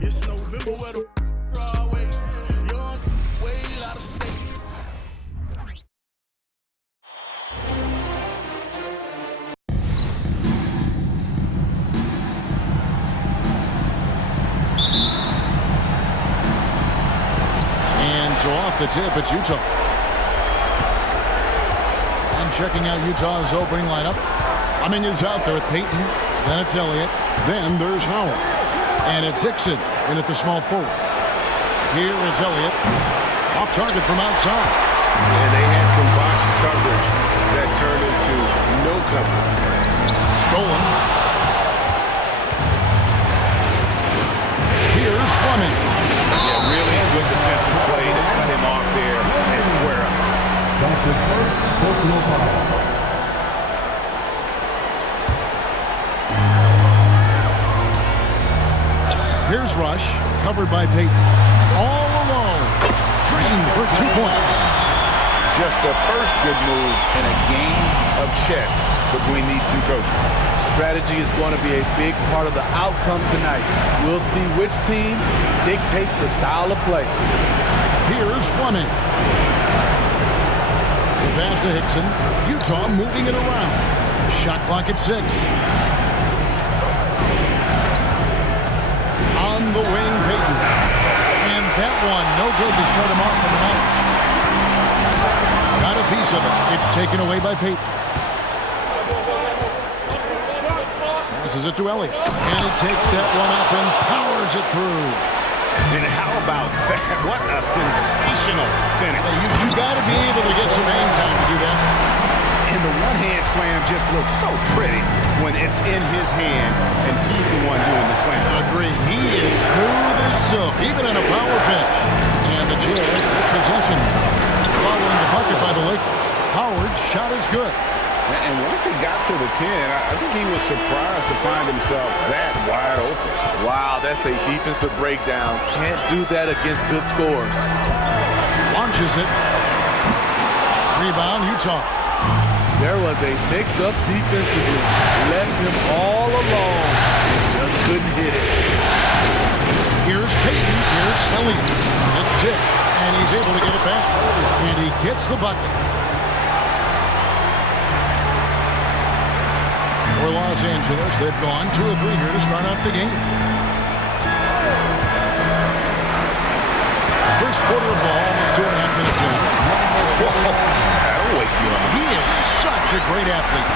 It's November where the Broadway, young, way out of state. And so off the tip, it's Utah. And checking out Utah's opening lineup. Is out there with Payton. Then it's Elliott. Then there's Howard. And it's Hickson in at the small forward. Here is Elliott. Off target from outside. And they had some botched coverage that turned into no cover. Stolen. Here's Fleming. Yeah, really good defensive play to cut him off there and square up. That's his first personal foul. Here's Rush, covered by Payton. All alone. Drained for 2 points. Just the first good move in a game of chess between these two coaches. Strategy is going to be a big part of the outcome tonight. We'll see which team dictates the style of play. Here's Fleming. The pass to Hickson. Utah moving it around. Shot clock at 6. On the wing, Payton. And that one, no good to start him off from the night. Got a piece of it. It's taken away by Payton. Passes it to Elliott. And he takes that one up and powers it through. And how about that? What a sensational finish. You got to be able to get some hang time to do that. And the one-hand slam just looks so pretty when it's in his hand and he's the one doing the slam. Agree. He is smooth as silk, even on a power finish. And the Jazz with possession. Following the bucket by the Lakers. Howard's shot is good. And once he got to the 10, I think he was surprised to find himself that wide open. Wow, that's a defensive breakdown. Can't do that against good scores. Launches it. Rebound, Utah. There was a mix-up defensively. Left him all alone. Just couldn't hit it. Here's Payton. Here's Elliott. It's tipped, and he's able to get it back. And he gets the bucket. For Los Angeles, they've gone 2 of 3 here to start out the game. First quarter of ball, almost 2.5 minutes in. That'll wake you up. He is such a great athlete.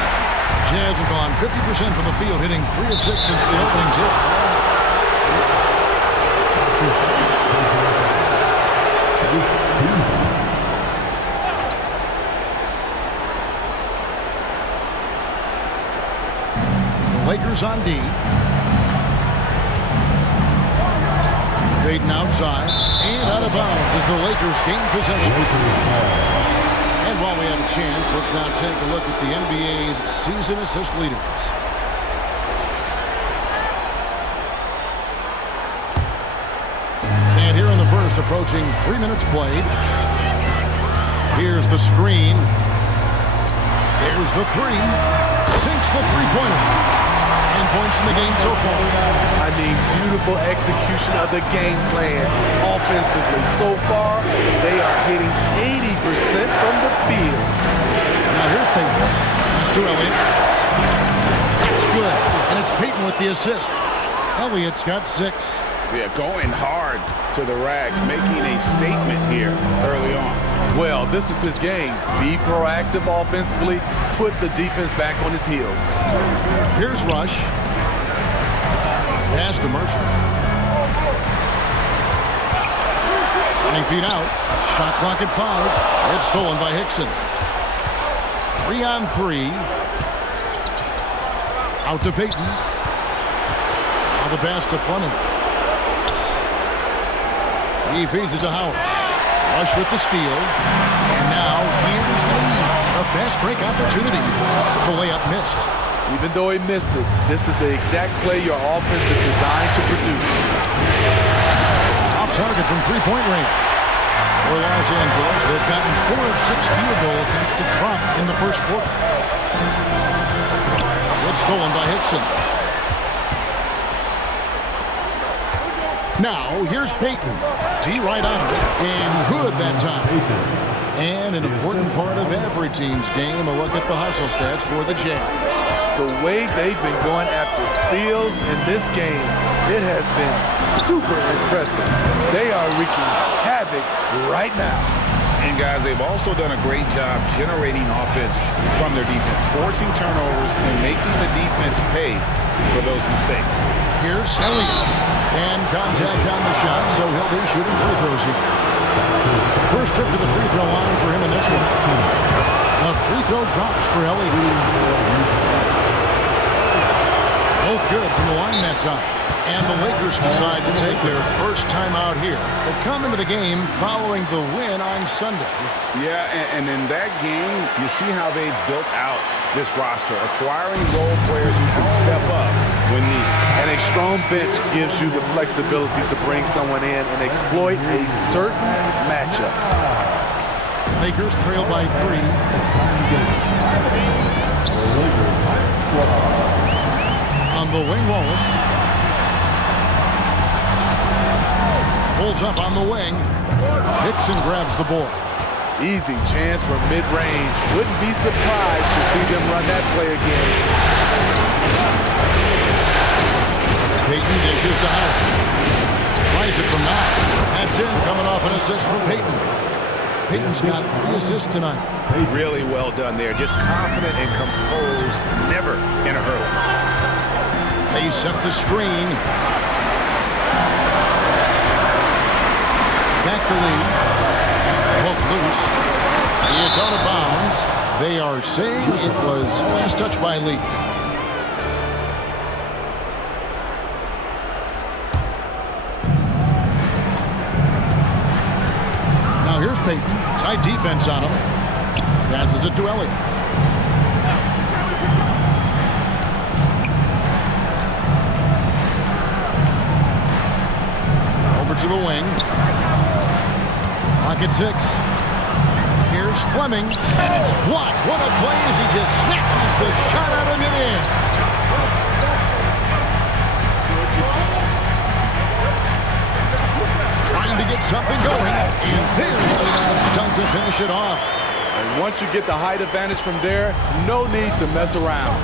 Jazz have gone 50% from the field, hitting 3 of 6 since the opening tip. The Lakers on D. Payton outside and out of bounds as the Lakers gain possession. And while we have a chance, let's now take a look at the NBA's season assist leaders. And here in the first, approaching 3 minutes played. Here's the screen. There's the 3. Sinks the three-pointer. 9 points in the game so far. I mean, beautiful execution of the game plan offensively. So far, they are hitting 80% from the field. Now here's Payton. Pass to Elliott. That's good. And it's Payton with the assist. Elliott's got 6. Yeah, going hard to the rack, making a statement here early on. Well, this is his game. Be proactive offensively. Put the defense back on his heels. Here's Rush. Pass to Mercer. 20 feet out. Shot clock at 5. It's stolen by Hickson. 3 on 3. Out to Payton. Now the pass to Fleming. He feeds it to Howard. Rush with the steal. And now here's Lee. A A fast break opportunity. The layup missed. Even though he missed it, this is the exact play your offense is designed to produce. Off target from three-point range. For Los Angeles, they've gotten 4 of 6 field goal attempts to drop in the first quarter. It's stolen by Hickson. Now, here's Payton. T right on it. And good that time. And an important part of every team's game, a look at the hustle stats for the Jazz. The way they've been going after steals in this game, it has been super impressive. They are wreaking havoc right now. And guys, they've also done a great job generating offense from their defense, forcing turnovers and making the defense pay for those mistakes. Here's Elliott. And contact on the shot, so he'll be shooting free throws here. First trip to the free throw line for him in this one. A free throw drops for Elliott. Both good from the line that time. And the Lakers decide to take their first time out here. They come into the game following the win on Sunday. Yeah, and in that game, you see how they've built out this roster, acquiring role players who can step up when needed. And a strong bench gives you the flexibility to bring someone in and exploit a certain matchup. Lakers trail by 3. On the wing, Wallace. Pulls up on the wing. Hickson grabs the board. Easy chance from mid-range. Wouldn't be surprised to see them run that play again. Payton dishes to Howard. Tries it from now. That's in, coming off an assist from Payton. Payton's got 3 assists tonight. Really well done there. Just confident and composed, never in a hurry. They set the screen. Back the lead. Hook loose. It's out of bounds. They are saying it was last touch by Lee. Now here's Payton. Tight defense on him. Passes it to Elliott. Over to the wing. Pocket 6. Here's Fleming, and it's blocked. What a play as he just snatches the shot out of mid-air. Trying to get something going, and there's the slam dunk to finish it off. And once you get the height advantage from there, no need to mess around.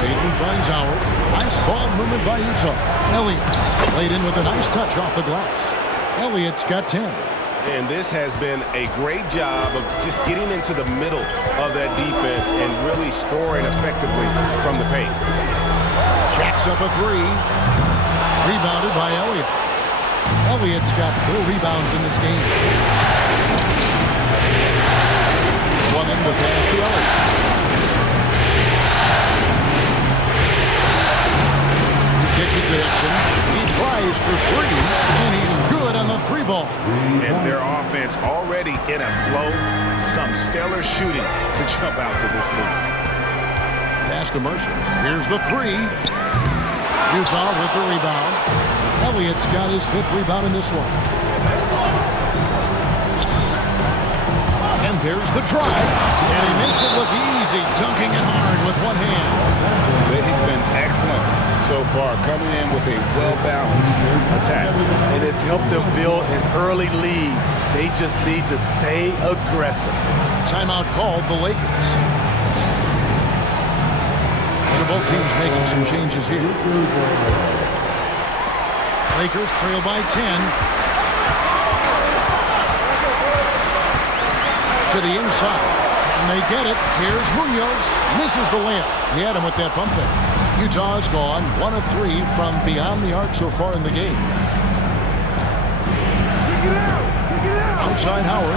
Payton finds Howard. Nice ball movement by Utah. Elliott laid in with a nice touch off the glass. Elliott's got 10. And this has been a great job of just getting into the middle of that defense and really scoring effectively from the paint. Jacks up a 3. Rebounded by Elliott. Elliott's got 4 rebounds in this game. Fleming the pass to Elliott. Kicks it to Hickson. He tries for 3, and he's good on the 3 ball. And their offense already in a flow. Some stellar shooting to jump out to this lead. Pass to Mercer. Here's the 3. Utah with the rebound. Elliott's got his 5th rebound in this one. And there's the drive. And he makes it look easy, dunking it hard with one hand. They've been excellent so far, coming in with a well-balanced attack. It has helped them build an early lead. They just need to stay aggressive. Timeout called the Lakers. So both teams making some changes here. Lakers trail by 10. To the inside. And they get it. Here's Munoz. Misses the layup. He had him with that pump there. Utah's gone 1 of 3 from beyond the arc so far in the game. Outside Howard.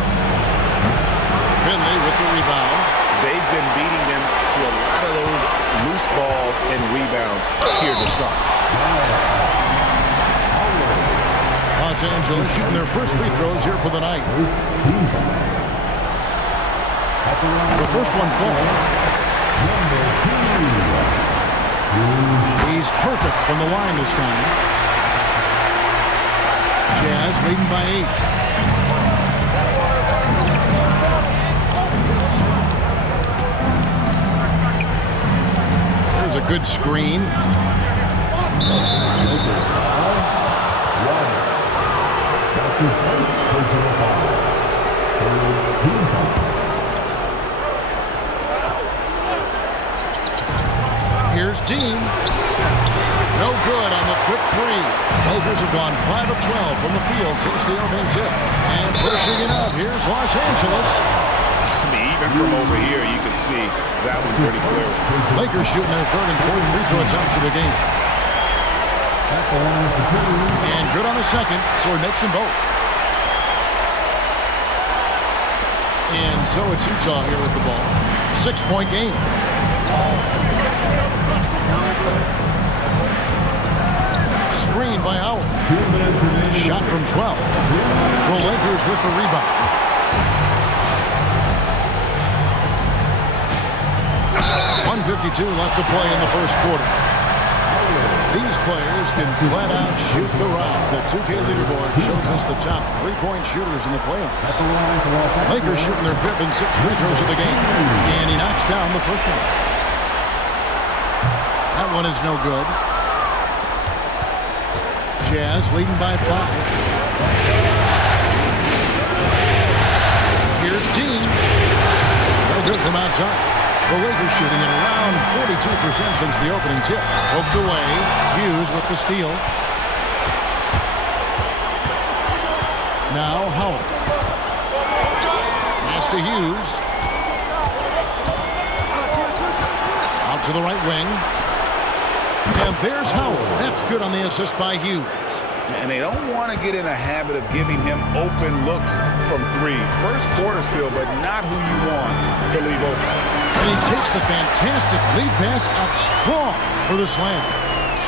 Finley with the rebound. They've been beating them to a lot of those loose balls and rebounds here to start. Los Angeles shooting their first free throws here for the night. First team foul. At the line, The first one falls. number 2. He's perfect from the line this time. Jazz leading by 8. There's a good screen. That's his first personal foul. Third team foul. Here's Dean. No good on the quick three. Lakers have gone 5 of 12 from the field since the opening tip. And pushing it up, here's Los Angeles. I mean, even from over here, you can see that one pretty clear. Lakers shooting their third and fourth free throw attempts of the game. At the line for 2. And good on the second, so he makes them both. And so it's Utah here with the ball. 6-point game. Screen by Howard. 2 minutes remaining. Shot from 12. The Lakers with the rebound. .152 left to play in the first quarter. These players can flat out shoot the rock. The 2K leaderboard shows us the top three-point shooters in the At playoffs. the line for Los Angeles. Lakers shooting their fifth and sixth free throws of the game. And he knocks down the first one. That one is no good. Jazz leading by 5. Here's Dean. No good from outside. The Lakers shooting at around 42% since the opening tip. Poked away. Hughes with the steal. Now Howard. Pass to Hughes. Out to the right wing. And there's Howard. That's good on the assist by Hughes. And they don't want to get in a habit of giving him open looks from three. First quarter still, but not who you want to leave open. And he takes the fantastic lead pass up strong for the slam.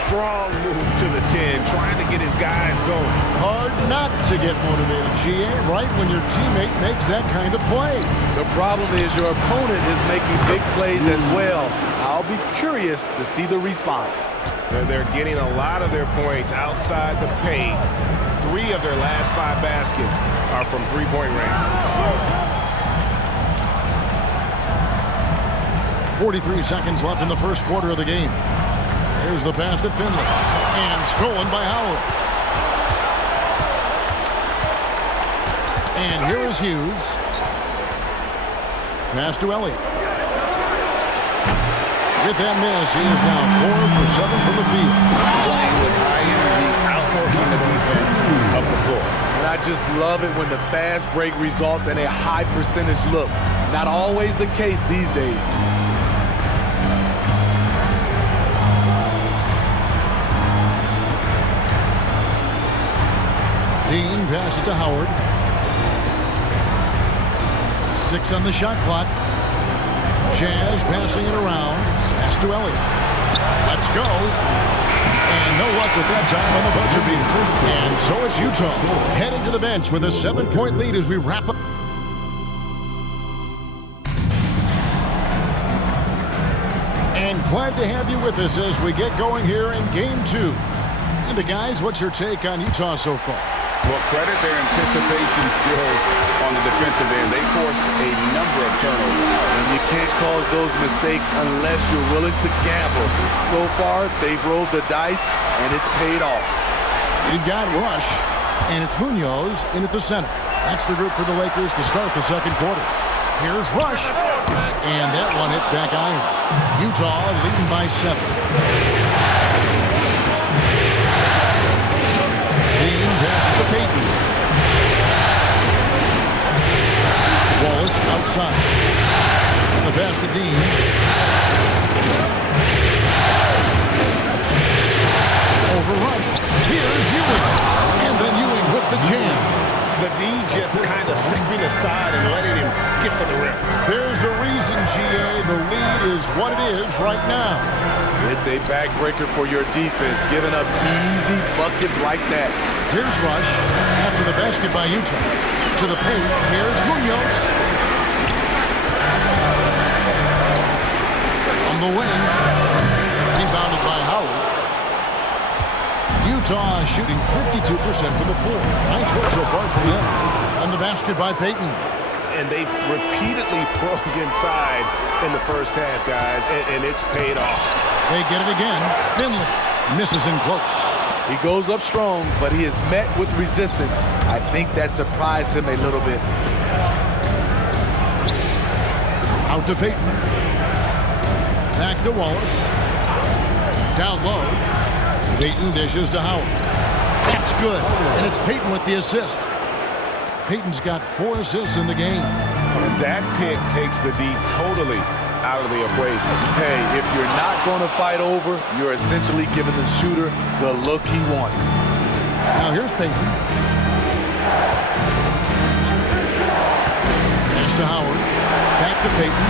Strong move to the 10, trying to get his guys going. Hard not to get motivated, GA, right when your teammate makes that kind of play. The problem is your opponent is making big plays as well. I'll be curious to see the response. They're getting a lot of their points outside the paint. 3 of their last 5 baskets are from three-point range. 43 seconds left in the first quarter of the game. Here's the pass to Finley. And stolen by Howard. And here is Hughes. Pass to Elliott. With that miss, he is now 4 for 7 from the field. Playing with high energy, outworking the defense up the floor. And I just love it when the fast break results in a high percentage look. Not always the case these days. Dean passes to Howard. 6 on the shot clock. Jazz passing it around. Pass to Elliott. Let's go. And no luck with that time on the buzzer beater. And so it's Utah heading to the bench with a 7-point lead as we wrap up. And glad to have you with us as we get going here in Game 2. And guys, what's your take on Utah so far? Well, credit their anticipation skills on the defensive end. They forced a number of turnovers. And you can't cause those mistakes unless you're willing to gamble. So far, they've rolled the dice, and it's paid off. You've got Rush, and it's Munoz in at the center. That's the group for the Lakers to start the second quarter. Here's Rush. And that one hits back iron. Utah leading by 7. Dean passes to Payton. Wallace outside. And the pass to Dean. Over Rush. Here's Ewing. And then Ewing with the jam. The D just kind of stepping aside and letting him get to the rim. There's a reason, GA. The lead is what it is right now. It's a backbreaker for your defense, giving up easy buckets like that. Here's Rush after the basket by Utah. To the paint, here's Munoz. On the wing, rebounded by Howard. Utah shooting 52% from the floor. Nice work so far from them. And the basket by Payton. And they've repeatedly probed inside in the first half, guys, and it's paid off. They get it again. Finley misses in close. He goes up strong, but he is met with resistance. I think that surprised him a little bit. Out to Payton. Back to Wallace. Down low. Payton dishes to Howard. That's good. And it's Payton with the assist. Payton's got 4 assists in the game. And that pick takes the D totally out of the equation. Hey, if you're not going to fight over, you're essentially giving the shooter the look he wants. Now here's Payton. Pass to Howard. Back to Payton.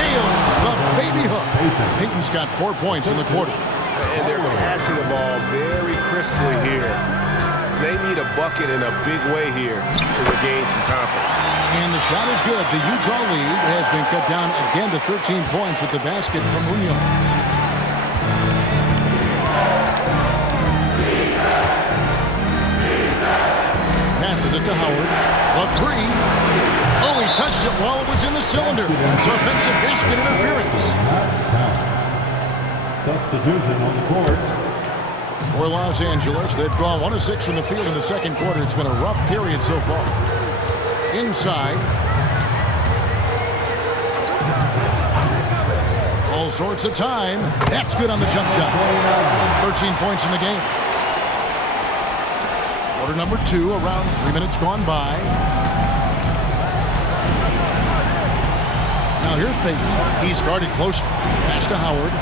Nails the baby hook. Payton's got 4 points in the quarter. And they're passing the ball very crisply here. They need a bucket in a big way here to regain some confidence. And the shot is good. The Utah lead has been cut down again to 13 points with the basket from Munoz. Passes it to Howard. The 3. Oh, he touched it while it was in the cylinder. It's offensive basket interference. Substitution on the court. For Los Angeles, they've gone 1 of 6 from the field in the second quarter. It's been a rough period so far. Inside. All sorts of time. That's good on the jump shot. 13 points in the game. Quarter number 2, around 3 minutes gone by. Now here's Payton. He's guarded close. Pass to Howard.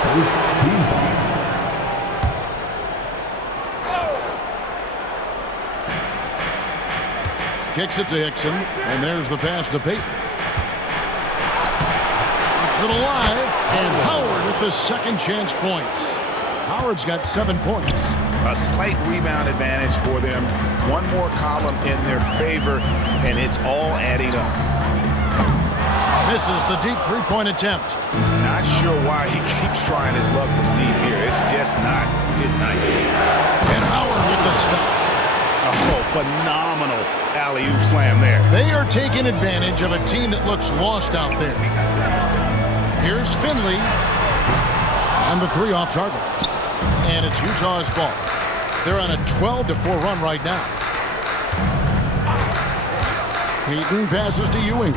First team foul. Kicks it to Hickson, and there's the pass to Payton. Keeps it alive, and Howard with the second chance points. Howard's got 7 points. A slight rebound advantage for them. One more column in their favor, and it's all adding up. Misses the deep three-point attempt. Not sure why he keeps trying his luck from deep here. It's just not his night. And Howard with the stuff. Oh, phenomenal alley-oop slam there. They are taking advantage of a team that looks lost out there. Here's Finley. And the 3 off target. And it's Utah's ball. They're on a 12-4 run right now. Payton passes to Ewing.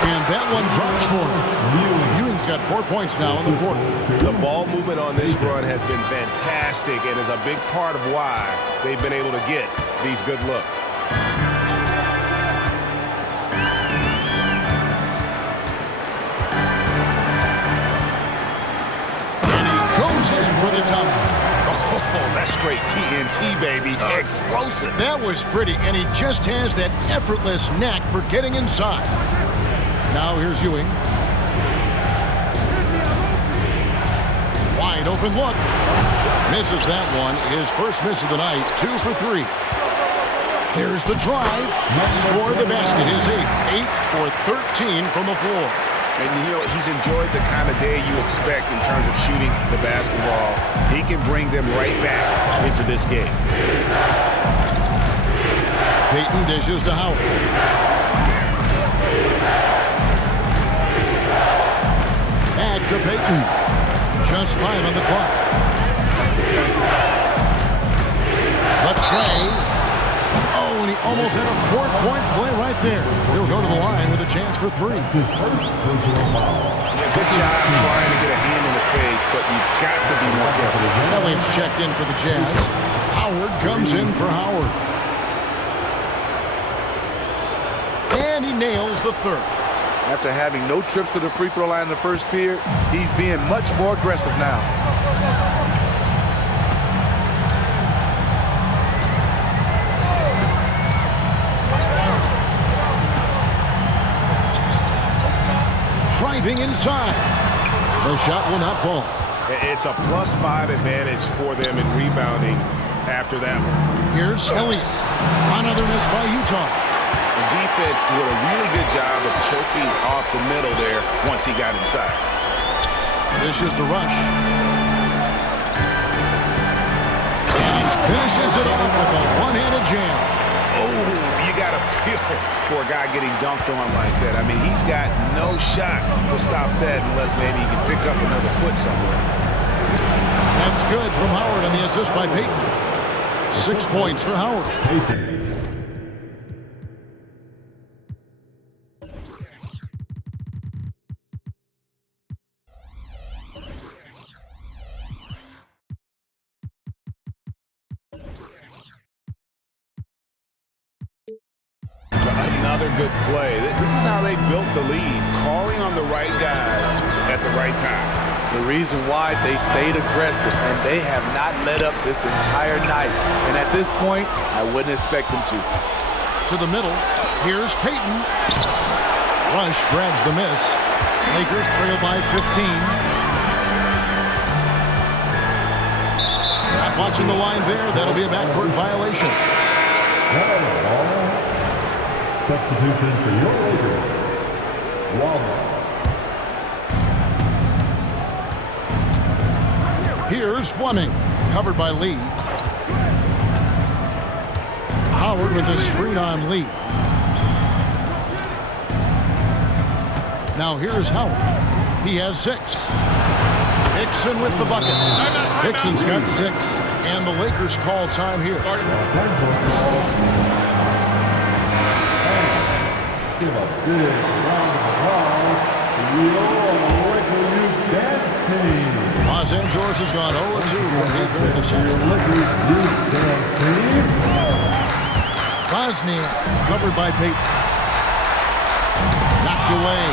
And that one drops for him. Ewing's got 4 points now in the quarter. The ball movement on this run has been fantastic and is a big part of why they've been able to get these good looks. And he goes in for the top. Oh, that's straight TNT, baby. Explosive. That was pretty, and he just has that effortless knack for getting inside. Now here's Ewing. Wide open look. Misses that one. His first miss of the night. 2 for 3. Here's the drive. Score the basket. His 8 for 13 from the floor. And, you know, he's enjoyed the kind of day you expect in terms of shooting the basketball. He can bring them right back into this game. Payton dishes to Howard. Back to Payton. Just 5 on the clock. The tray. Oh, and he almost had a 4-point play right there. He'll go to the line with a chance for 3. His first personal foul. Yeah, good job trying to get a hand in the face, but you've got to be more careful. Elliott's checked in for the Jazz. Howard comes in for Howard. And he nails the 3rd. After having no trips to the free throw line in the first period, he's being much more aggressive now. driving inside. The shot will not fall. It's a +5 advantage for them in rebounding after that one. Here's Elliott. Another miss by Utah. The defense did a really good job of choking off the middle there once he got inside. This is the rush. And he finishes it off with a one-handed jam. Oh, you got to feel for a guy getting dunked on like that. I mean, he's got no shot to stop that unless maybe he can pick up another foot somewhere. That's good from Howard on the assist by Payton. 6 points for Howard. Another good play. This is how they built the lead, calling on the right guys at the right time. The reason why they've stayed aggressive and they have not let up this entire night. And at this point, I wouldn't expect them to. To the middle. Here's Payton. Rush grabs the miss. Lakers trail by 15. Not watching the line there. That'll be a backcourt violation. Substitution for your Lakers. Wallace. Here's Fleming, covered by Lee. Howard with a screen on Lee. Now here's Howard. He has 6. Hickson with the bucket. Hickson's got 6, and the Lakers call time here. Give a big round of applause to your Laker Youth Dance Team. Los Angeles has gone 0-2 from deep into the center. Lakers Youth Dance Team. Bosnia covered by Payton. Knocked away.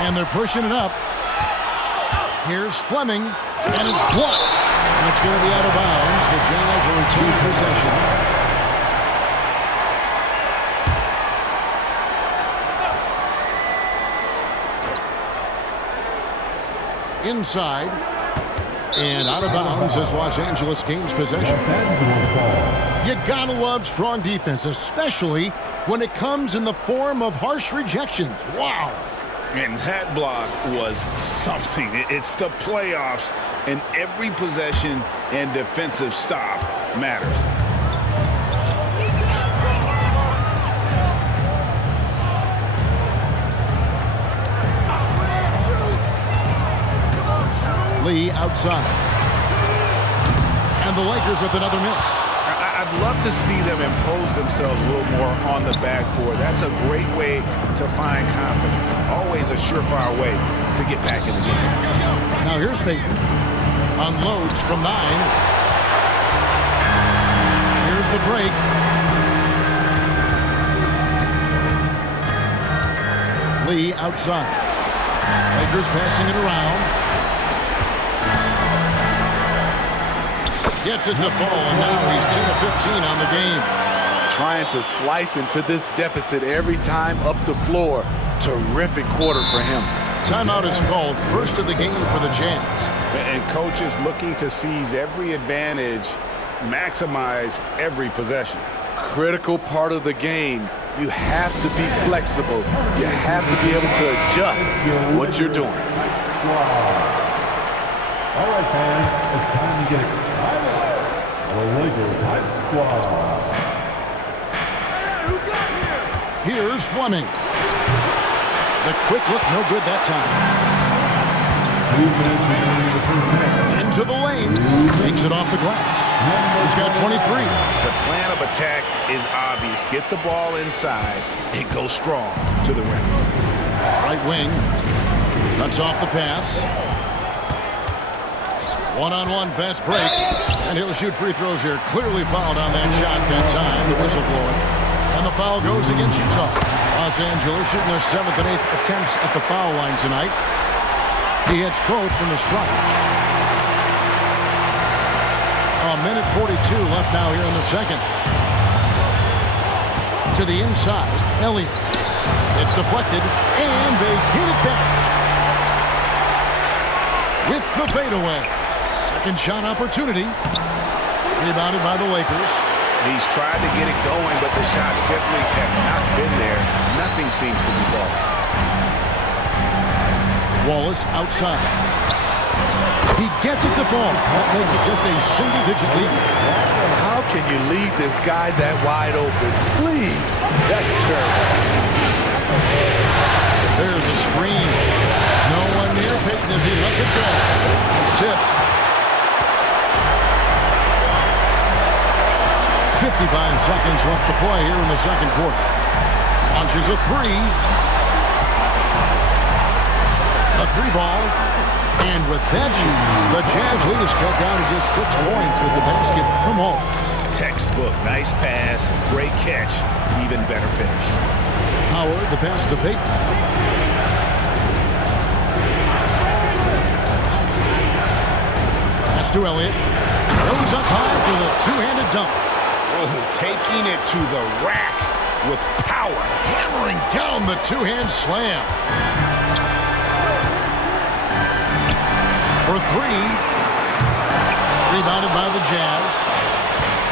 And they're pushing it up. Here's Fleming, and it's blocked. And it's going to be out of bounds. The Jazz will retain possession. Inside and out of bounds as Los Angeles gains possession. You gotta love strong defense, especially when it comes in the form of harsh rejections. Wow. And that block was something. It's the playoffs, and every possession and defensive stop matters. Lee outside. And the Lakers with another miss. I'd love to see them impose themselves a little more on the backboard. That's a great way to find confidence. Always a surefire way to get back in the game. Now here's Payton. Unloads from 9. Here's the break. Lee outside. Lakers passing it around. Gets it to fall, and now he's 10 of 15 on the game. Trying to slice into this deficit every time up the floor. Terrific quarter for him. Timeout is called, first of the game for the Jazz. And coaches looking to seize every advantage, maximize every possession. Critical part of the game. You have to be flexible. You have to be able to adjust what you're doing. All right, fans, it's time to get excited. The Lakers Hype Squad. Here's Fleming. The quick look, no good that time. 2 minutes remaining the first half. Into the lane. Takes it off the glass. He's got 23. The plan of attack is obvious. Get the ball inside and go strong to the rim. Right wing. Cuts off the pass. One-on-one fast break. And he'll shoot free throws here. Clearly fouled on that shot that time. The whistle blowing. And the foul goes against Utah. Los Angeles shooting their 7th and 8th attempts at the foul line tonight. He hits both from the stripe. A minute 42 left now here in the second. To the inside, Elliott. It's deflected, and they get it back. With the fadeaway. Second shot opportunity. Rebounded by the Lakers. He's tried to get it going, but the shot simply have not been there. Nothing seems to be falling. Wallace outside. He gets it to fall. That makes it just a single-digit lead. How can you leave this guy that wide open? Please. That's terrible. There's a screen. No one near Payton as he lets it go. It's tipped. 55 seconds left to play here in the second quarter. Launches a three. A three ball. And with that shoot, the Jazz lead is cut down to just 6 points with the basket from Wallace. Textbook. Nice pass. Great catch. Even better finish. Howard, the pass to Payton. Pass to Elliott. Goes up high for the two-handed dunk. Oh, taking it to the rack with power. Hammering down the two-hand slam. For three. Rebounded by the Jazz.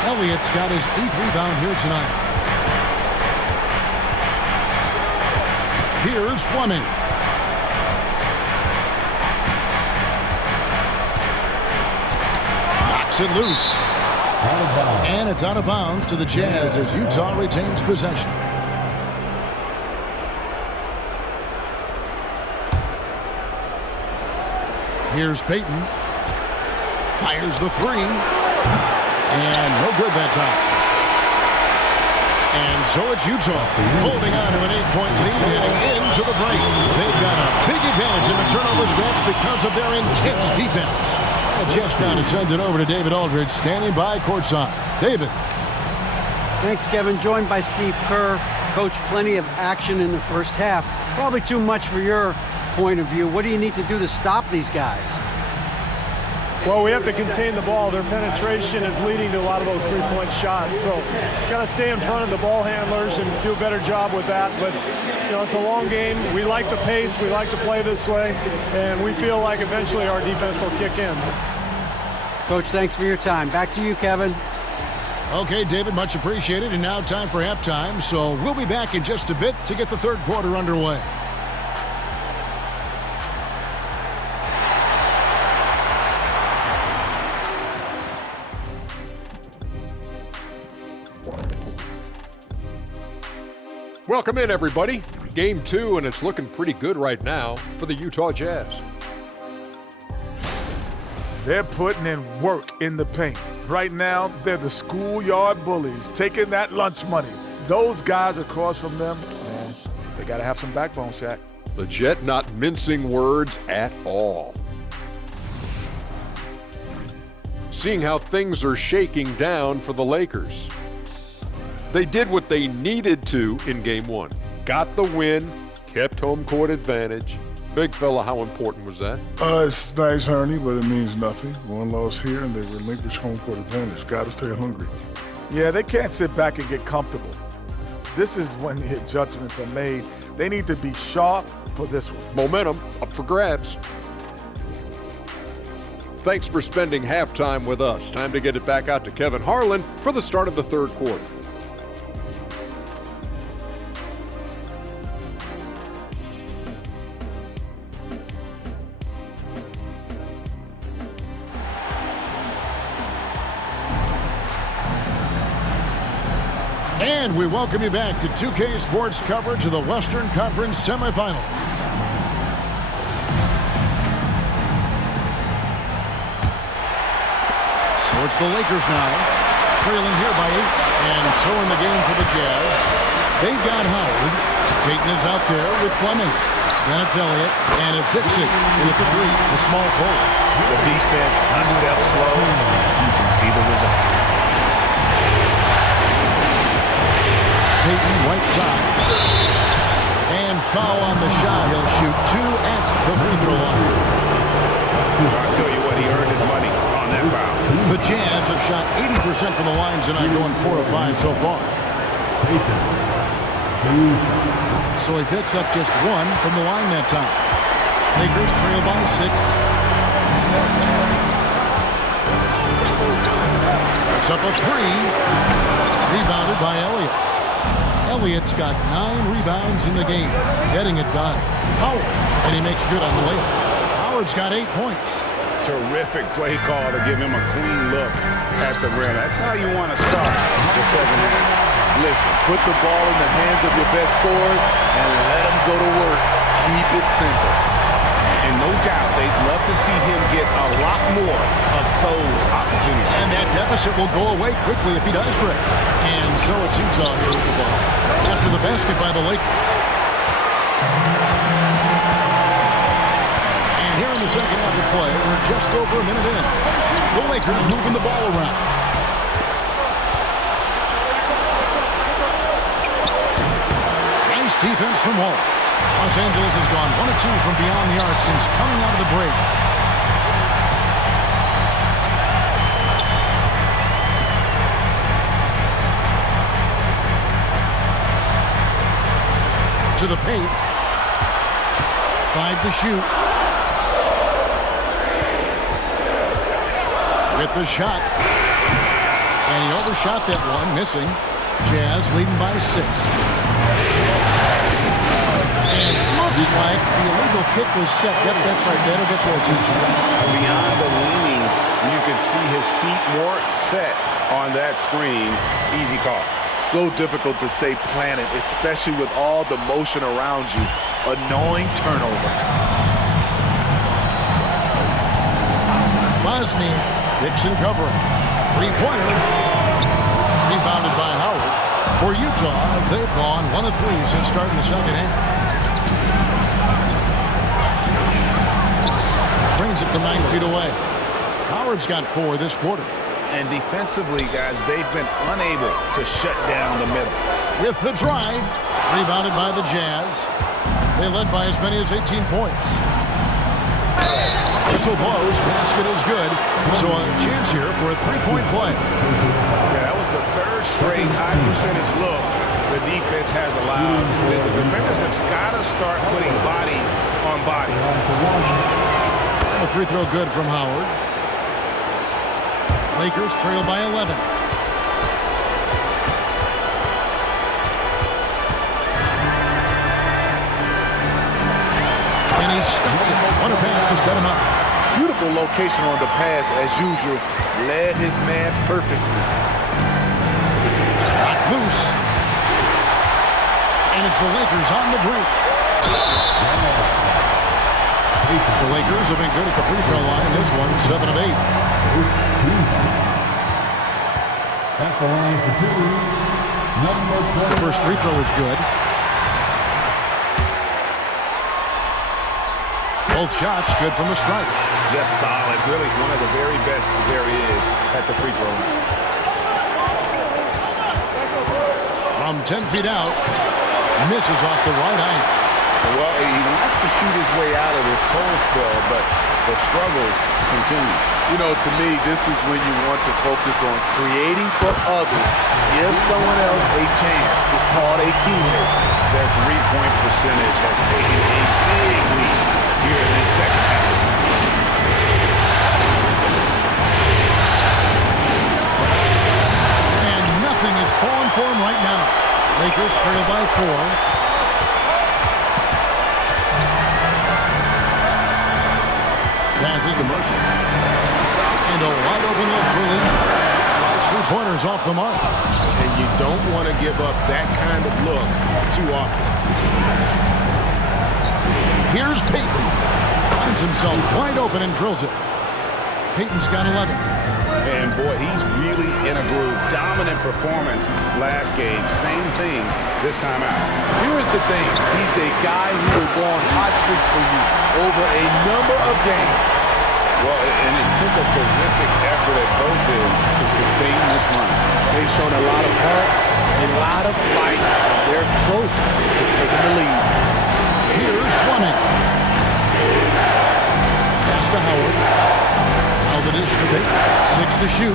Elliott's got his 8th rebound here tonight. Here's Fleming. Knocks it loose. And it's out of bounds to the Jazz as Utah retains possession. Here's Payton. Fires the three. And no good that time. And so it's Utah holding on to an 8-point lead heading into the break. They've got a big advantage in the turnover stats because of their intense defense. And Jeff's now to send it over to David Aldridge, standing by courtside. David. Thanks, Kevin. Joined by Steve Kerr. Coach, plenty of action in the first half. Probably too much for your point of view. What do you need to do to stop these guys? Well, we have to contain the ball. Their penetration is leading to a lot of those three-point shots. So you got to stay in front of the ball handlers and do a better job with that. But, you know, it's a long game. We like the pace. We like to play this way. And we feel like eventually our defense will kick in. Coach, thanks for your time. Back to you, Kevin. Okay, David, much appreciated. And now time for halftime. So we'll be back in just a bit to get the third quarter underway. Welcome in, everybody. Game 2, and it's looking pretty good right now for the Utah Jazz. They're putting in work in the paint. Right now, they're the schoolyard bullies, taking that lunch money. Those guys across from them, man, they got to have some backbone, Shaq. The Jet not mincing words at all. Seeing how things are shaking down for the Lakers. They did what they needed to in Game 1. Got the win, kept home court advantage. Big fella, how important was that? It's nice, Ernie, but it means nothing. One loss here, and they relinquish home court advantage. Got to stay hungry. Yeah, they can't sit back and get comfortable. This is when the adjustments are made. They need to be sharp for this one. Momentum up for grabs. Thanks for spending halftime with us. Time to get it back out to Kevin Harlan for the start of the third quarter. And we welcome you back to 2K Sports coverage of the Western Conference semifinals. So it's the Lakers now, trailing here by 8, and so in the game for the Jazz. They've got Howard. Payton is out there with Fleming. Then it's Elliott, and it's Hickson in at the 3, the small forward. The defense a step slow. You can see the results. Payton right side. And foul on the shot. He'll shoot 2 at the free throw line. I'll tell you what, he earned his money on that foul. The Jazz have shot 80% from the line tonight, going 4 of 5 so far. So he picks up just one from the line that time. Lakers trail by 6. That's up a 3. Rebounded by Elliott. Elliott's got 9 rebounds in the game, getting it done. Howard, and he makes good on the layup. Howard's got 8 points. Terrific play call to give him a clean look at the rim. That's how you want to start the second half. Listen, put the ball in the hands of your best scorers and let them go to work. Keep it simple. And no doubt they'd love to see him get a lot more of those opportunities. And that deficit will go away quickly if he does, Greg. And so it's Utah here with the ball. After the basket by the Lakers. And here in the second half of play, we're just over a minute in. The Lakers moving the ball around. Nice defense from Wallace. Los Angeles has gone 1 of 2 from beyond the arc since coming out of the break. To the paint. 5 to shoot. With the shot. And he overshot that one, missing. Jazz leading by 6. And looks like the illegal kick was set. Yep, that's right. That'll get their attention. Beyond the leaning, you can see his feet weren't set on that screen. Easy call. So difficult to stay planted, especially with all the motion around you. Annoying turnover. Bosny, Dixon covering. 3-pointer. Rebounded by Howard. For Utah, they've gone 1 of 3 since starting the second half. Trains it from 9 feet away. Howard's got 4 this quarter. And defensively, guys, they've been unable to shut down the middle. With the drive, rebounded by the Jazz. They led by as many as 18 points. Whistle blows, basket is good. So a chance here for a 3-point play. Yeah, that was the 3rd straight high percentage look the defense has allowed. The defenders have got to start putting bodies on bodies. And the free throw good from Howard. Lakers trail by 11. And he stuffs it. What a pass to set him up. Beautiful location on the pass, as usual. Led his man perfectly. Got loose. And it's the Lakers on the break. The Lakers have been good at the free throw line. This one, 7 of 8. At the line for 2, number 12. The first free throw is good. Both shots good from the stripe. Just solid. Really one of the very best there is at the free throw line. From 10 feet out, misses off the right eye. Well, he wants to shoot his way out of this cold spell, but the struggles continue. You know, to me, this is when you want to focus on creating for others. Give someone else a chance. It's called a teammate. Their three-point percentage has taken a big lead here in this second half. And nothing is falling for him right now. Lakers trail by 4. Passes to Murphy. And a wide open look for Lee. 3-pointers off the mark. And you don't want to give up that kind of look too often. Here's Payton. Finds himself wide open and drills it. Payton's got 11. And boy, he's really in a groove. Dominant performance last game. Same thing this time out. Here's the thing. He's a guy who will go on hot streaks for you over a number of games. Well, and it took a terrific effort at both ends to sustain this run. They've shown a lot of heart, a lot of fight, and they're close to taking the lead. Here's Fleming. Pass to Howard. Now the dish to Payton. 6 to shoot.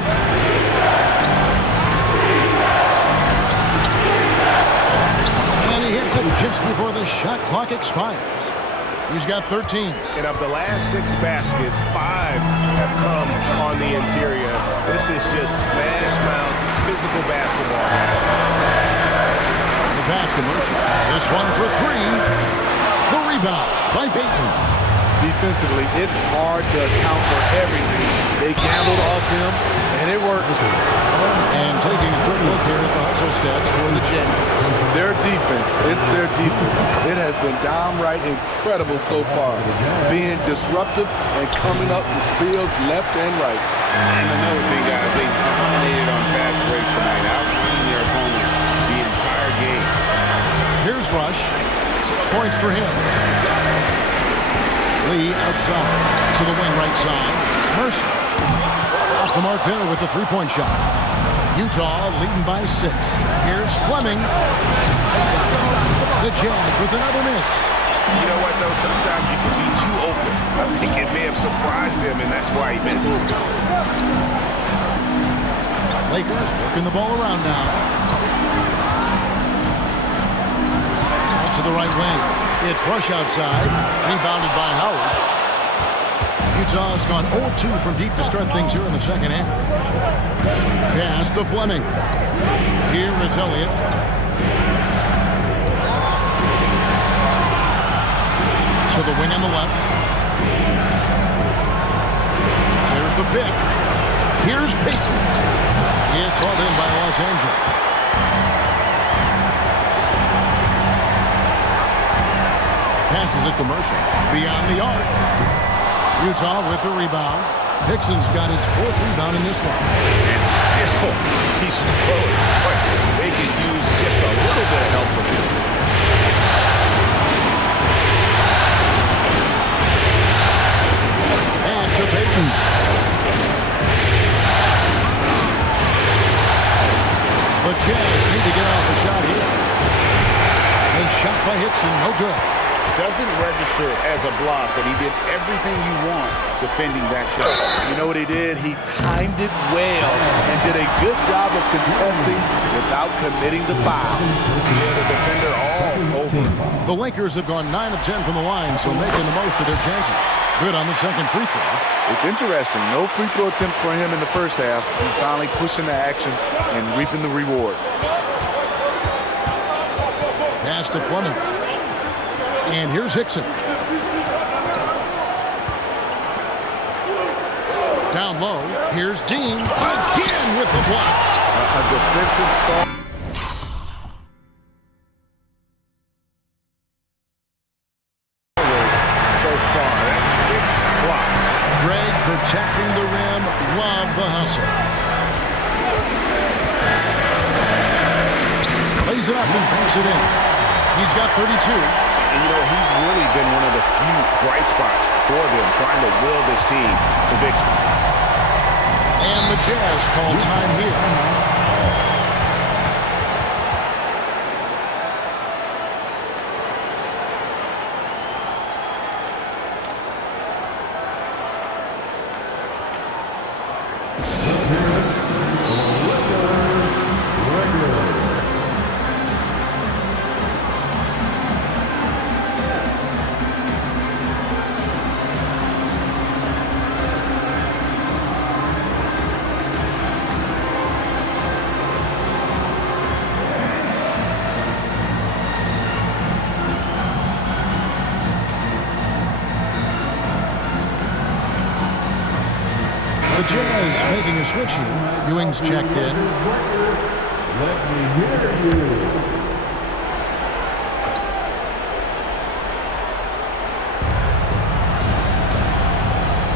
And makes it just before the shot clock expires. He's got 13. And of the last 6 baskets, 5 have come on the interior. This is just smash mouth physical basketball. The pass to Mercer. This one for 3. The rebound by Payton. Defensively, it's hard to account for everything. They gambled off him, and it worked. And taking a quick look here at the hustle stats for the Jazz. Their defense, it's their defense. It has been downright incredible so far, being disruptive and coming up with steals left and right. And another thing, guys, they dominated on fast breaks tonight, outplaying their opponent the entire game. Here's Rush. 6 points for him. Lee outside to the wing right side. Mercer off the mark there with the 3-point shot. Utah leading by 6. Here's Fleming. The Jazz with another miss. You know what, though? Sometimes you can be too open. I think it may have surprised him, and that's why he missed. Lakers working the ball around now. Out to the right wing. It's Rush outside. Rebounded by Howard. Utah's gone 0-2 from deep to start things here in the second half. Pass to Fleming. Here is Elliott. To the wing on the left. There's the pick. Here's Payton. It's hauled in by Los Angeles. Passes it to Mercer. Beyond the arc. Utah with the rebound. Hickson's got his 4th rebound in this one. And still, he's throwing. But they could use just a little bit of help from him. And to Payton. The Jazz need to get off the shot here. The shot by Hickson, no good. Doesn't register as a block, but he did everything you want defending that shot. You know what he did? He timed it well and did a good job of contesting without committing the foul. Yeah, the defender all over. The Lakers have gone 9 of 10 from the line, so making the most of their chances. Good on the second free throw. It's interesting. No free throw attempts for him in the first half. He's finally pushing the action and reaping the reward. Pass to Fleming. And here's Hickson. Down low. Here's Dean. Again with the block. A defensive start. So far, that's 6 blocks. Greg protecting the rim. Love the hustle. Lays it up and banks it in. He's got 32. And, you know, he's really been one of the few bright spots for them, trying to will this team to victory. And the Jazz call time here. The Jazz making a switch here. Ewing's checked in. Let me hear you.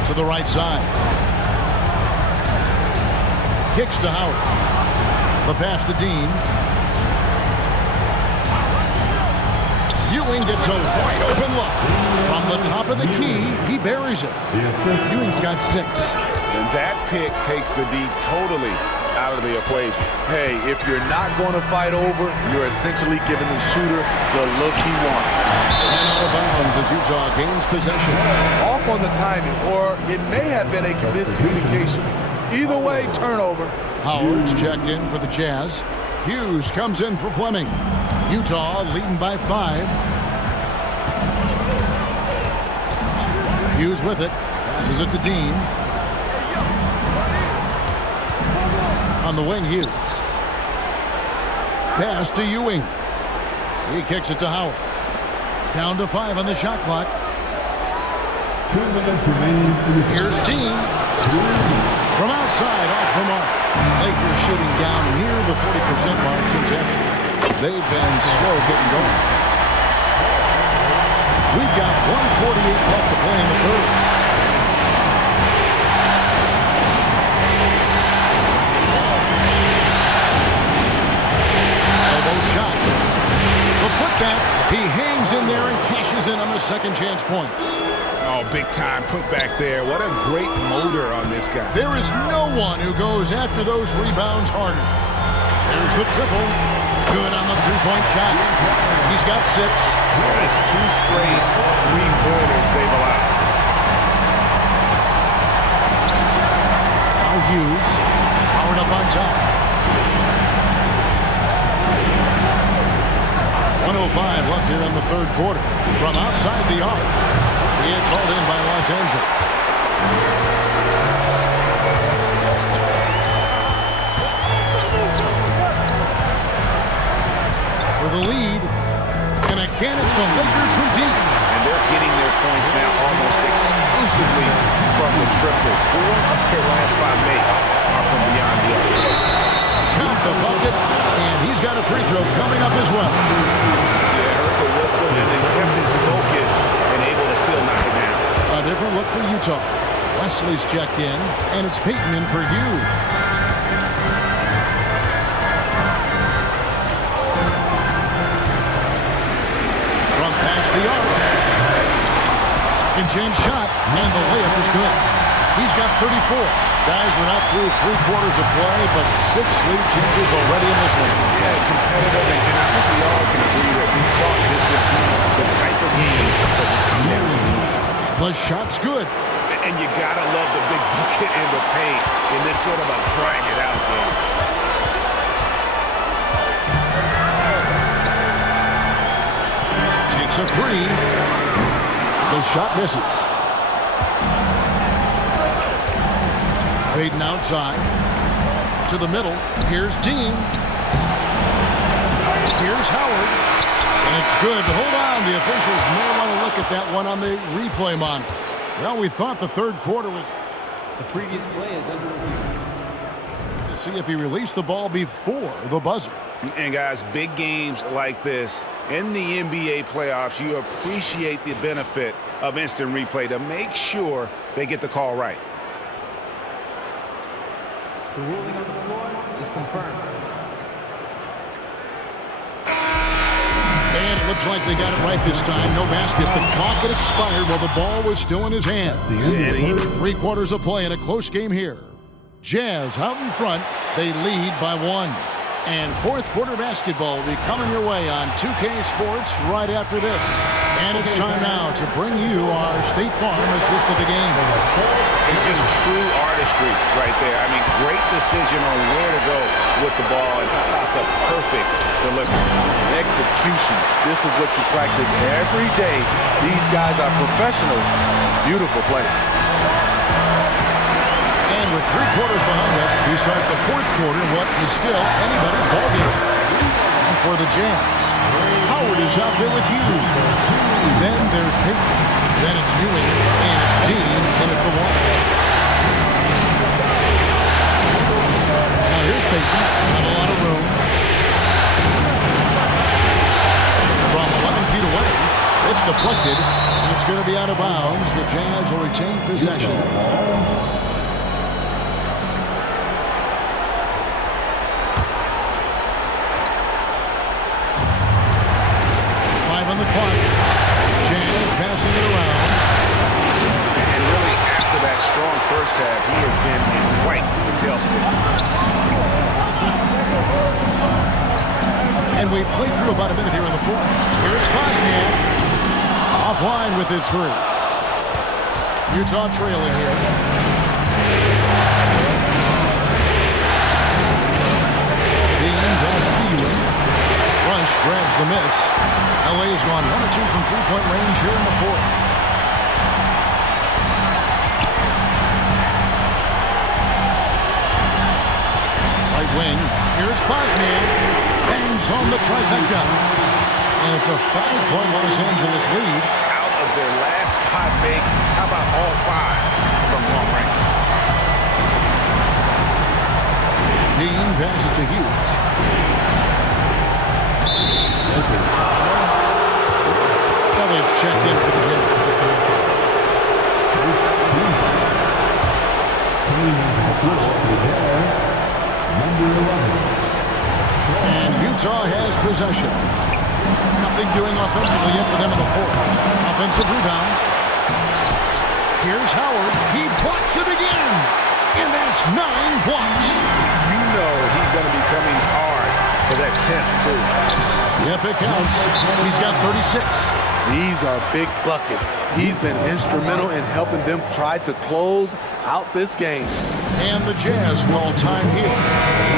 To the right side. Kicks to Howard. The pass to Dean. Ewing gets a wide open look. From the top of the key, he buries it. Ewing's got 6. And that pick takes the D totally out of the equation. Hey, if you're not going to fight over, you're essentially giving the shooter the look he wants. And out of bounds as Utah gains possession. Off on the timing, or it may have been a miscommunication. Either way, turnover. Howard's checked in for the Jazz. Hughes comes in for Fleming. Utah leading by 5. Hughes with it. Passes it to Dean. On the wing, Hughes. Pass to Ewing. He kicks it to Howard. Down to 5 on the shot clock. 2 minutes remaining. Here's Dean. From outside, off the mark. Lakers shooting down near the 40% mark since after. They've been slow getting going. We've got 1:48 left to play in the third. Elbow shot. The putback. He hangs in there and cashes in on the second chance points. Oh, big time putback there. What a great motor on this guy. There is no one who goes after those rebounds harder. There's the triple. Good on the three-point shot. He's got 6. That's 2 straight three-pointers they've allowed. Now Hughes. Howard up on top. 1:05 left here in the third quarter. From outside the arc, it's hauled in by Los Angeles. For the lead, and again it's the Lakers from deep. And they're getting their points now almost exclusively from the triple. 4 of their last 5 makes are from beyond the arc. Count the bucket, and he's got a free throw coming up as well. Yeah, heard the whistle and then kept his focus and able to still knock it down. A different look for Utah. Wesley's checked in, and it's Payton in for Hughes. From past the arc. Second chance shot, and the layup is good. He's got 34. Guys, we're not through 3 quarters of play, but 6 lead changes already in this one. Yeah, competitive, and I think we all can agree that we thought this would be the type of game that would come down to the end. The shot's good. And you gotta love the big bucket in the paint in this sort of a grind it out game. Takes a 3. The shot misses. Payton outside. To the middle. Here's Dean. Here's Howard. And it's good. Hold on. The officials may want to look at that one on the replay monitor. Well, we thought the third quarter was... The previous play is under review. To see if he released the ball before the buzzer. And guys, big games like this in the NBA playoffs, you appreciate the benefit of instant replay to make sure they get the call right. The ruling on the floor is confirmed. And it looks like they got it right this time. No basket. The clock had expired while the ball was still in his hand. 3 quarters of play in a close game here. Jazz out in front. They lead by 1. And fourth quarter basketball will be coming your way on 2K Sports right after this. And it's time now to bring you our State Farm assist of the game. And just true artistry right there. I mean, great decision on where to go with the ball, and how about the perfect delivery. Execution. This is what you practice every day. These guys are professionals. Beautiful play. And with 3 quarters behind us, we start the fourth quarter in what is still anybody's ballgame. And for the Jazz, Howard is out there with Hughes. Then there's Payton. Then it's Ewing, and it's Dean in at the 1. Now here's Payton. Not a lot of room. From 11 feet away, it's deflected, and it's going to be out of bounds. The Jazz will retain possession. On the clock. Jazz passing it around. And really, after that strong first half, he has been in quite the tailspin. And we've played through about a minute here in the fourth. Here's Bosniak. Offline with his 3. Utah trailing here. Dean pass to Ewing. Rush grabs the miss. LA's gone 1 or 2 from three-point range here in the fourth. Right wing. Here's Bosniak. Bangs on the trifecta. And it's a 5-point Los Angeles lead. Out of their last 5 makes, how about all 5 from long range? Dean passes to Hughes. Elliott's checked in for the Jazz. And Utah has possession. Nothing doing offensively yet for them in the fourth. Offensive rebound. Here's Howard. He blocks it again. And that's 9 blocks. You know he's going to be coming hard for that 10th, too. Yep, it counts. He's got 36. These are big buckets. He's been instrumental in helping them try to close out this game. And the Jazz call time here.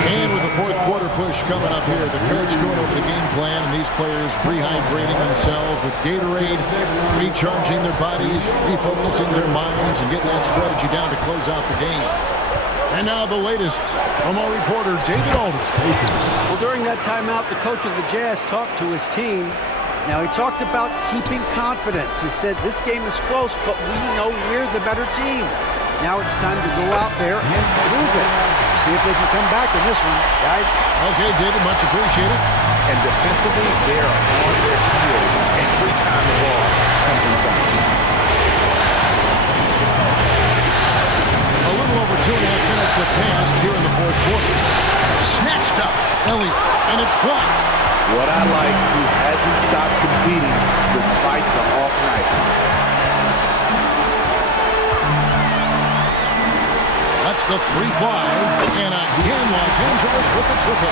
And with the fourth quarter push coming up here, the coach going over the game plan and these players rehydrating themselves with Gatorade, recharging their bodies, refocusing their minds, and getting that strategy down to close out the game. And now the latest from our reporter, David Aldridge. Well, during that timeout, the coach of the Jazz talked to his team. Now, he talked about keeping confidence. He said, this game is close, but we know we're the better team. Now it's time to go out there and prove it. See if they can come back in this one, guys. Okay, David, much appreciated. And defensively, they are on their heels every time the ball comes inside. A little over 2.5 minutes have passed here in the fourth quarter. Snatched up, Elliott, and it's blocked. What I like, he hasn't stopped competing despite the off night. That's the 3-fly, and again Los Angeles with the triple.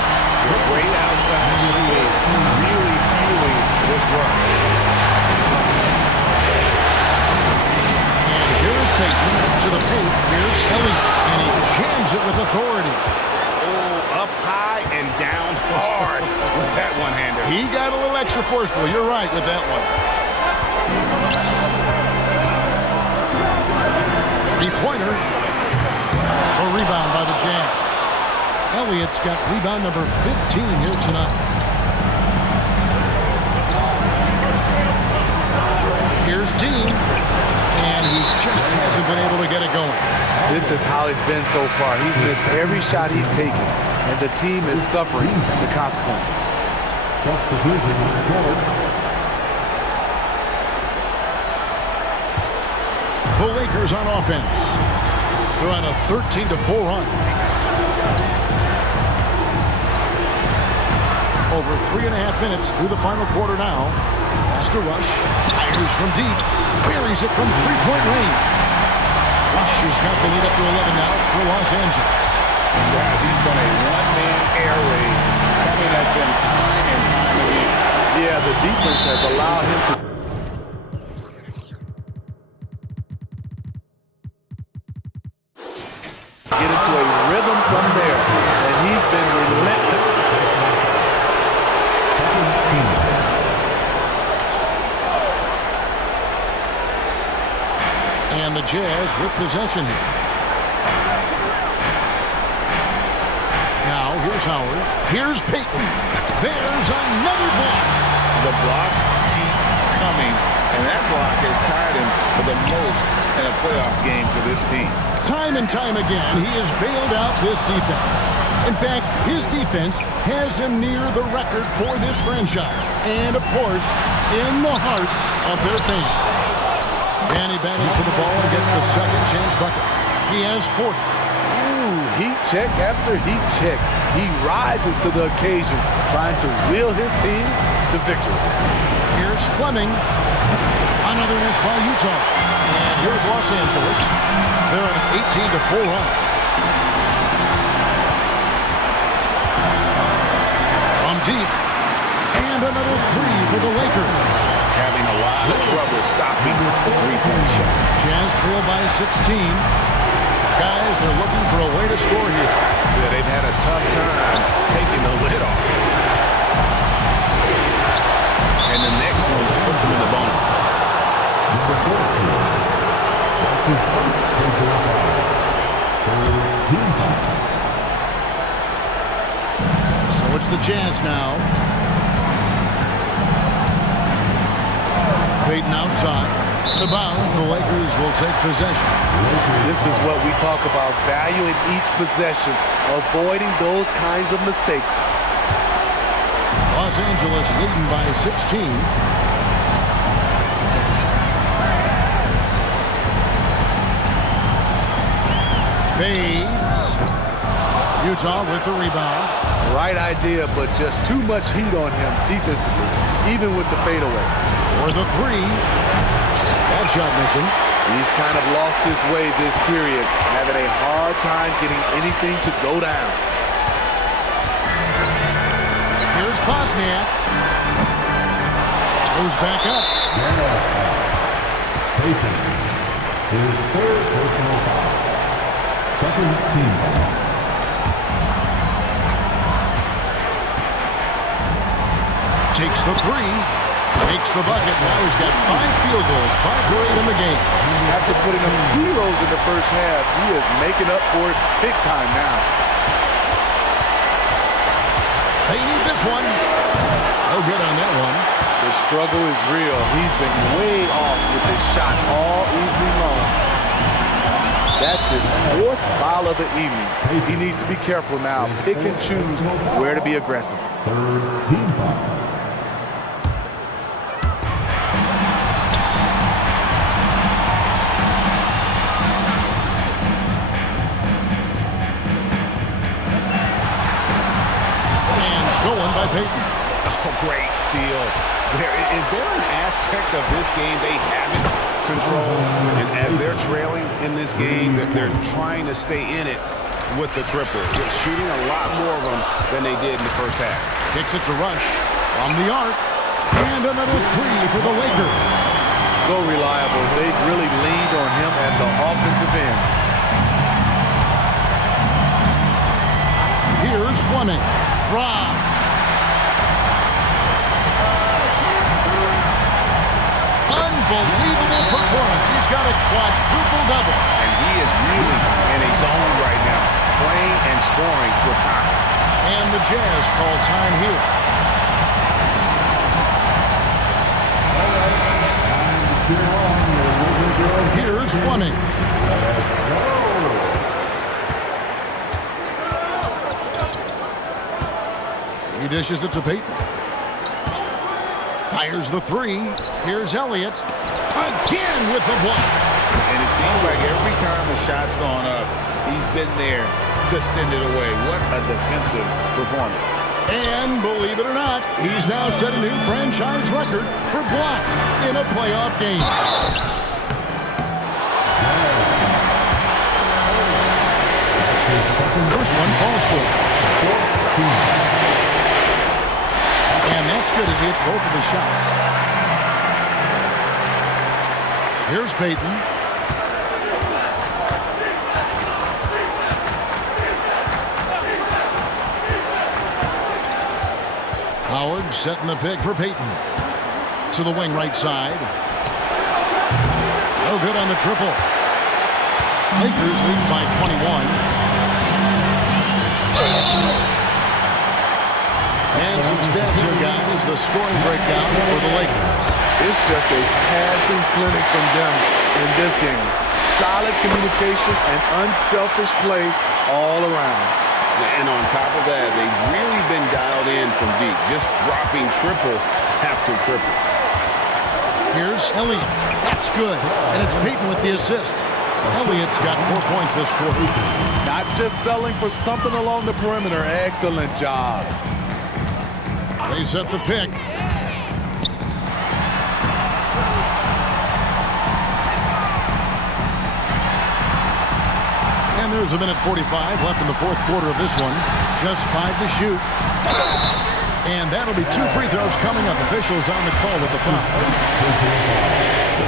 Great outside shooting, really fueling this run. And here is Payton to the paint. Here's Elliott, and he jams it with authority. Oh, up high and down hard with that one-hander. He got a little extra forceful. You're right with that one. Three-pointer. A rebound by the Jazz. Elliott's got rebound number 15 here tonight. Here's Dean, and he just hasn't been able to get it going. This is how it's been so far. He's missed every shot he's taken, and the team is suffering the consequences. The Lakers on offense. They're on a 13-4 run. Over 3.5 minutes through the final quarter now. Pass to Rush. Fires from deep. Buries it from three-point range. Rush has got the lead up to 11 now for Los Angeles. Guys, he's been a one-man air raid coming at them time and time again. Yeah, the defense has allowed him to get into a rhythm from there, and he's been relentless. And the Jazz with possession here. Now, here's Howard. Here's Payton. There's another block. The blocks keep coming, and that block has tied him for the most in a playoff game for this team. Time and time again, he has bailed out this defense. In fact, his defense has him near the record for this franchise. And, of course, in the hearts of their fans. And he battles for the ball and gets the second chance bucket. He has 40. Ooh, heat check after heat check. He rises to the occasion, trying to wheel his team to victory. Here's Fleming. Another miss by Utah. And here's Los Angeles. They're on an 18-4 run. From deep. And another three for the Lakers. Having a lot of trouble stopping the three-point shot. Jazz trail by 16. Guys, they're looking for a way to score here. Yeah, they've had a tough time taking the lid off. and the next one puts him in the bonus. Number 14. That's his first personal foul. Team foul. So it's the Jazz now. Payton outside. The bounds, the Lakers will take possession. This is what we talk about, value in each possession, avoiding those kinds of mistakes. Los Angeles leading by 16. Fades. Utah with the rebound. Right idea, but just too much heat on him defensively, even with the fadeaway. For the three. That shot missing. He's kind of lost his way this period, having a hard time getting anything to go down. Here's Bosniak. Goes back up. Payton. His third personal foul. Second team foul. Takes the three. Makes the bucket. Now he's got 5 field goals, 5 for 8 in the game. After putting up zeros in the first half, he is making up for it big time now. They need this one. No good on that one. The struggle is real. He's been way off with his shot all evening long. That's his 4th foul of the evening. He needs to be careful now. Pick and choose where to be aggressive. Third team foul. Stolen by Payton. Oh, great steal. Is there an aspect of this game they haven't controlled? And as they're trailing in this game, they're trying to stay in it with the triple. They're shooting a lot more of them than they did in the first half. Kicks it to Rush from the arc. And another three for the Lakers. So reliable. They've really leaned on him at the offensive end. Here's Fleming. Rob. Unbelievable performance. He's got a quadruple-double. And he is really in a zone right now, playing and scoring with confidence. And the Jazz call time here. Here's Fleming. He dishes it to Payton. Fires the three. Here's Elliott. Again with the block. And it seems like every time the shot's gone up, he's been there to send it away. What a defensive performance. And believe it or not, he's now set a new franchise record for blocks in a playoff game. First one falls for. And that's good as he hits both of his shots. Here's Payton. Howard setting the pick for Payton. To the wing right side. No good on the triple. Lakers lead by 21. And some stats here, guys. The scoring breakdown for the Lakers. It's just a passing clinic from them in this game. Solid communication and unselfish play all around. And on top of that, they've really been dialed in from deep, just dropping triple after triple. Here's Elliott. That's good. And it's Payton with the assist. Elliott's got 4 points this quarter. Not just selling for something along the perimeter. Excellent job. They set the pick. And there's a minute 45 left in the fourth quarter of this one. Just 5 to shoot. And that'll be 2 free throws coming up. Officials on the call with the foul.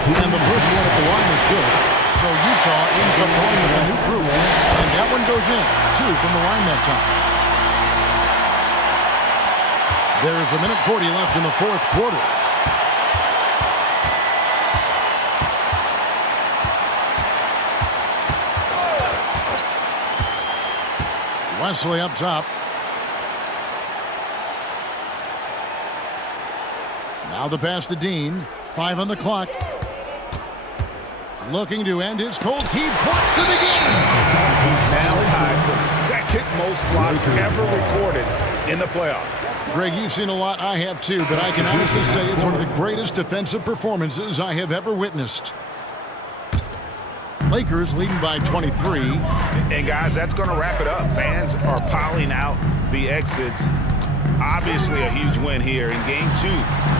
And the first one at the line is good. So Utah ends up going with a new crew. And that one goes in. 2 from the line that time. There's a minute 40 left in the fourth quarter. Wesley up top. Now the pass to Dean. 5 on the clock. Looking to end his cold. He blocks it again. He's now tied for second most blocks ever recorded in the playoffs. Greg, you've seen a lot. I have too, but I can honestly say it's one of the greatest defensive performances I have ever witnessed. Lakers leading by 23. And guys, that's going to wrap it up. Fans are piling out the exits. Obviously a huge win here in Game 2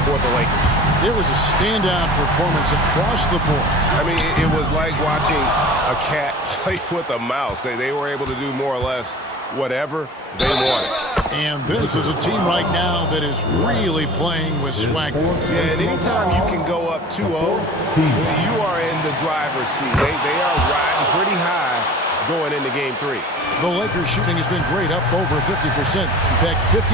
for the Lakers. It was a standout performance across the board. I mean, it was like watching a cat play with a mouse. They were able to do more or less whatever they wanted. And this is a team right now that is really playing with swagger. Yeah, and anytime you can go up 2-0, you are in the driver's seat. They are riding pretty high going into Game 3. The Lakers shooting has been great, up over 50%. In fact, 52%.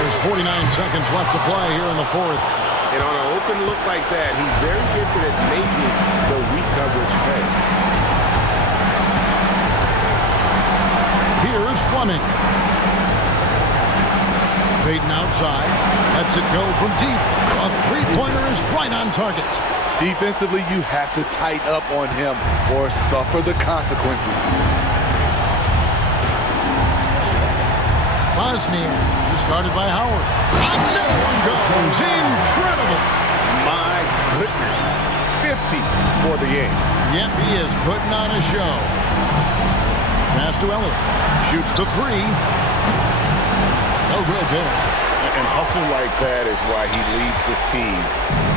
There's 49 seconds left to play here in the fourth. And on an open look like that, he's very gifted at making the weak coverage pay. Here's Fleming. Payton outside. Lets it go from deep. A three-pointer is right on target. Defensively, you have to tighten up on him or suffer the consequences. Bosnian is guarded by Howard. And there one goes. Incredible. My goodness. 50 for the game. Yep, he is putting on a show. Pass to Elliott. Shoots the three. No good there. And hustle like that is why he leads his team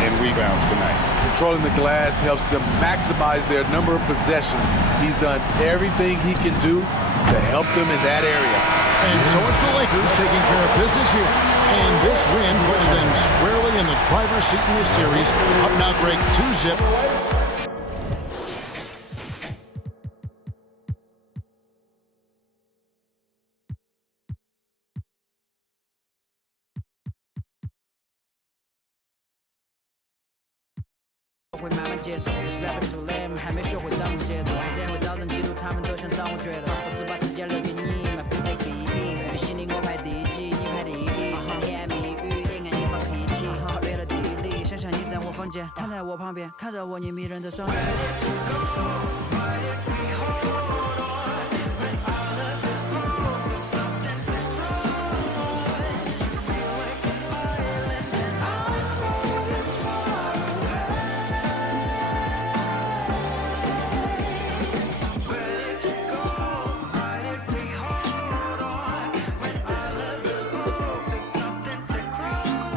in rebounds tonight. Controlling the glass helps them maximize their number of possessions. He's done everything he can do to help them in that area. And so it's the Lakers taking care of business here. And this win puts them squarely in the driver's seat in this series. Up now, Greg, 2-zip.